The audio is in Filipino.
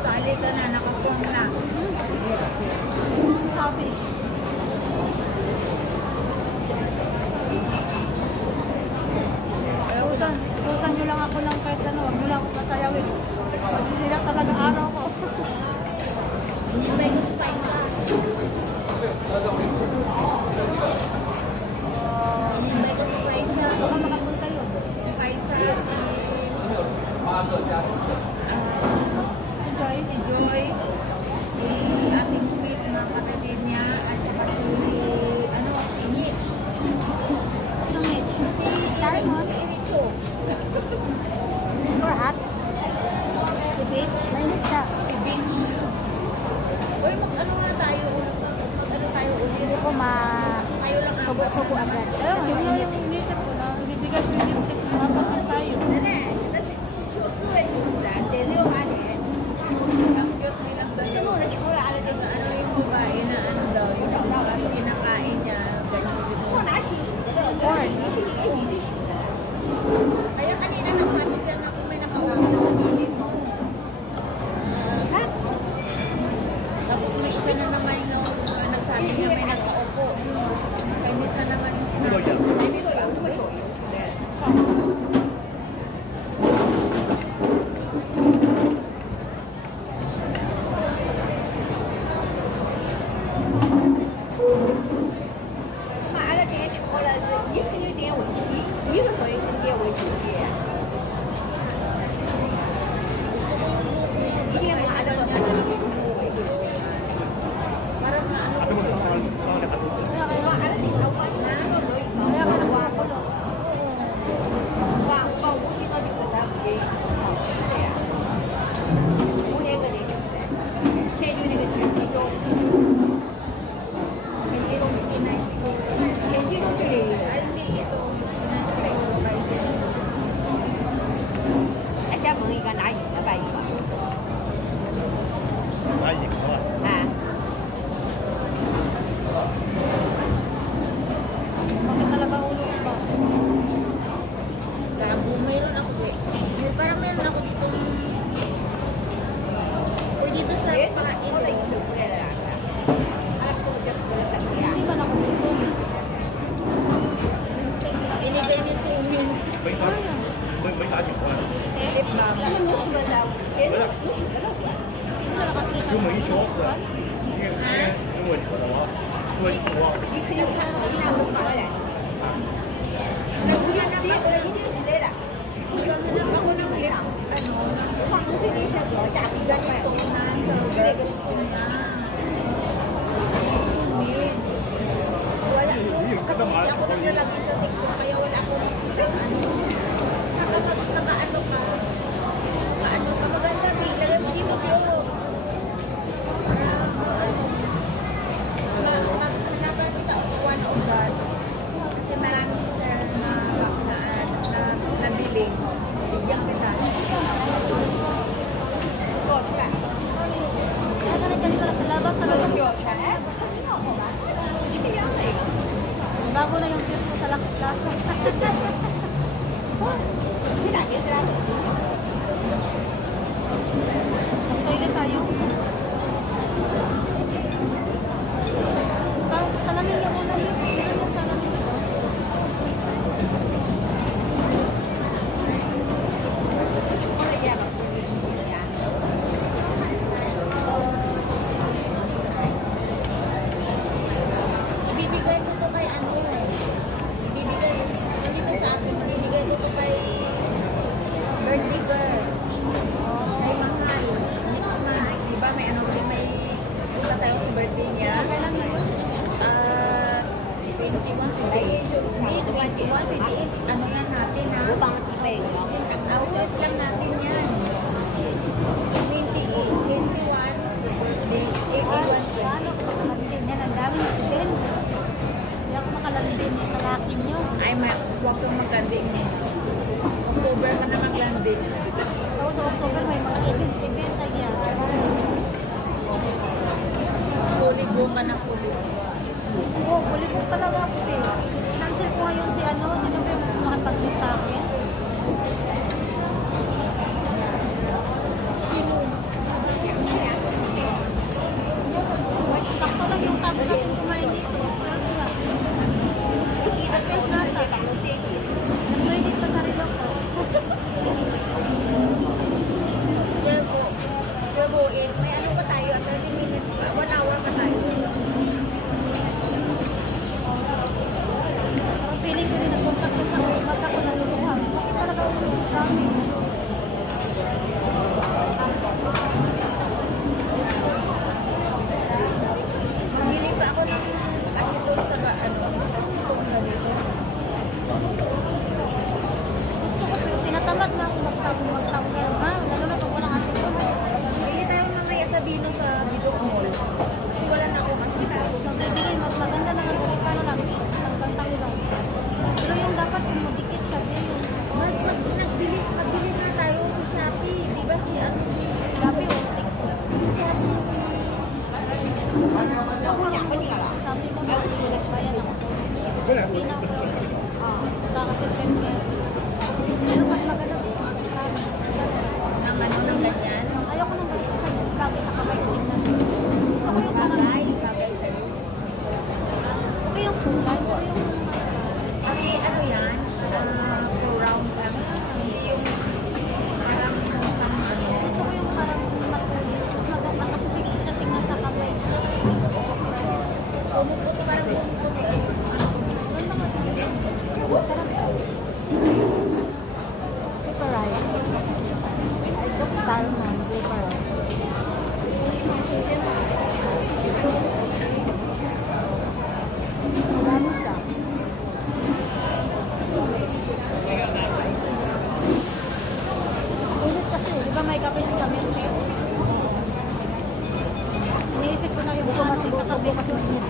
Sali ka na, nakapong na. Sabi. Tutan nyo lang ako ng kahit ano, wag nyo lang ako masayawin. Hindi lang talaga araw ko. Hinintay ko si Paisa. Hinintay ko si Paisa. Baka makapunta yun. Si Paisa, si Joy, si Ate Smith, mga kapatid niya, at saka si, si Mitch. Anong age? Si Eric Cho. Or hat? Si Beach? Mainit siya. Si Vince. Uy, mag-ano na tayo? Mag-ano tayo ulit? Hindi ko Tayo lang ako. subo agad. Ayun, Yun na yung inisip ko na ibibigay ko yung tip na mapapal tayo. Ang cute nilang dalawa. Ano yung babae na ano daw, yung kinakain niya, ganyan. Kaya kanina nagsabi siya na kung may nakaupo na sa gilid mo. Tapos may isa na naman yung nagsabi niya may nakaupo. Chinese na naman yung sinabi. Chinese ba? Parang maano ko. Kaya ka nagwapo no? Ay, hindi ito. Siguro kayo. Bakit talaga ulo ko ba? Gago, mayroon ako eh. Parang mayroon ako dito. O dito sa mga ito. Hindi man ako gusto. Binigay ni Sumi. May adik ko. Lip balm. 如果一桌子，因为扯的话，会多。 Naghanap ako ng lip. Ganito na sa gusto na. Sumi. Wala ko. Kasi hindi ako naglalagay sa TikTok. Kaya wala ako nakaano ka. Kaano ka maganda. Ilagay mo dito puro. Hanapan kita one of that. Kasi marami si sir na nabili. Bigyan kita. Kaya ganito lang labas talaga. Bago na yung tip ko sa lakit-lakit. Toilet tayo. Parang salamin niya muna. Meron yung salamin dito. Ibibigay ko to kay ano eh. Ibibigay nandito sa akin. Ibibigay ko to kay birthday girl. Kay Mahal. Next month. Diba may ano rin may punta tayo sa birthday niya. Kailan yun? 21, 28. Ano yan natin ha? Ang outlet lang natin yan. 28, 21, birthday. 81. Ano ko nakalandin yan? Ang daming student. Hindi ako nakalandin yung talakin nyo. Ay, huwag kang maglanding. October ka na maglanding. Tapos sa October may mga event ay yan. Kuligo ka na kuligo. Oo, kulibog talaga ako eh. Cancel ko nga yung si ano, sino ba yung makapag-meet sa akin? magtanggal ka. Lalo na pag walang ating buhay. Bili tayo mamaya sa Bino sa Bidok Mall. Kasi wala na ako kasi. Magbibigay, maganda na lang. Paano lang? Tanggal-tanggal. Pero yung dapat yung madikit kasi yung Magbili nga tayo sa Shopee. Di ba si ano si sabi yung TikTok. Shopee si Sabi mo na bayan ako. Hindi na ako. Kasi pwede. Pero mas maganda. ng ano ng ganyan. Ayoko nang ganito kasi bagay sa kamay ko tingnan. Ako yung parang Bagay sa'yo. ito yung kulay. Ito yung Kasi ano yan, round lang. Hindi yung parang ano. ito yung parang matulis. Maganda kasi sigit na tingnan sa kamay. Pumuputi parang pumuputi. Sarap ka. Paper rice. I took salmon. Paper rice. Marami siya. Ulit kasi, di ba may kape sa milk? Iniisip ko na yung kumasin ko sa bukas ng